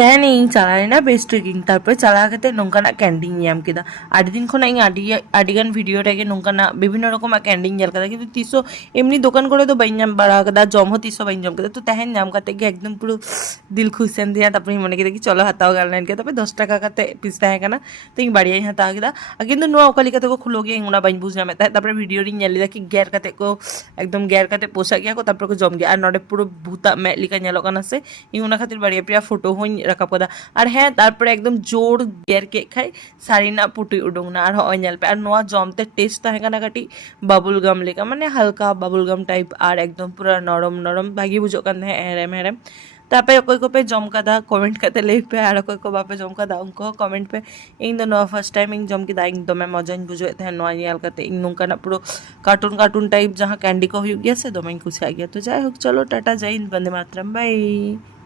ᱛᱮᱦᱮᱧ ᱤᱧ ᱪᱟᱞᱟᱣ ᱞᱮᱱᱟ ᱵᱮᱥ ᱴᱨᱮᱠᱤᱝ ᱛᱟᱨᱯᱚᱨᱮ ᱪᱟᱞᱟᱣ ᱠᱟᱛᱮ ᱱᱚᱝᱠᱟᱱᱟᱜ ᱠᱮᱱᱰᱤᱧ ᱧᱟᱢ ᱠᱮᱫᱟ। ᱟᱹᱰᱤ ᱫᱤᱱ ᱠᱷᱚᱱᱟᱜ ᱤᱧ ᱟᱹᱰᱤᱜᱟन ᱵᱷᱤᱰᱤᱭᱳ ᱨᱮᱜᱮ ᱱᱚᱝᱠᱟᱱᱟᱜ ᱵᱤᱵᱷᱤᱱᱱᱚ ᱨᱚᱠᱚᱢᱟᱜ ᱠᱮᱱᱰᱤᱧ ᱧᱮᱞ ᱠᱟᱫᱟ, ᱠᱤᱱᱛᱩ ᱛᱤᱥᱦᱚᱸ ᱮᱢᱱᱤ ᱫᱚᱠᱟᱱ ᱠᱚᱨᱮ ᱫᱚ ᱵᱟᱹᱧ ᱧᱟᱢ ᱵᱟᱲᱟ ᱠᱟᱫᱟ, ᱡᱚᱢ ᱦᱚᱸ ᱛᱤᱥᱦᱚᱸ ᱵᱟᱹᱧ ᱡᱚᱢ ᱠᱟᱫᱟ। ᱛᱚ ᱛᱮᱦᱮᱧ ᱧᱟᱢ ᱠᱟᱛᱮ ᱜᱮ ᱮᱠᱫᱚম ᱯᱩᱨᱟᱹ दिल खुश एन दिया। तारपर मने केदा कि चलो हताओ गाल लेन के तबे 10 टाका काते पिस ताहे काना तो इन बाड़िया हताओ केदा किंतु नो ओका लेका को खुलो गया इंगुना बाइन बुझ नामे तारपर वीडियो री नेल लेदा कि गेर काते को एकदम गेर काते पोसा गया को तारपर को जम गया और नोडे पुरो भूता मे लिका नेलो काना से इंगुना खातिर बाड़िया प्रिया फोटो होई राकाब कदा और हाँ तारपर एकदम जोर गेर के खाई सारीना पुटुई उडुंगना और होय नेल पे और नोआ जमते टेस्ट ताहे काना काटी बबल गम लेका माने हल्का बबल गम टाइप और एकदम पूरा नरम नरम भागी बुझो कान हेरेम हेरेम। तारपर अकोय को पे जम कादा कमेंट करते ले पे और अकोय को बापे जम कादा उनको कमेंट पे इन दो नो फर्स्ट टाइम इन जम किदा इन दमे मजाइन बुझो थे नो नेल करते इन नोंकाना पुरो कार्टून कार्टून टाइप जहां कैंडी को हुई गया से दमे खुशी आ गया। तो जाय होक चलो टाटा जय हिंद वंदे मातरम बाय।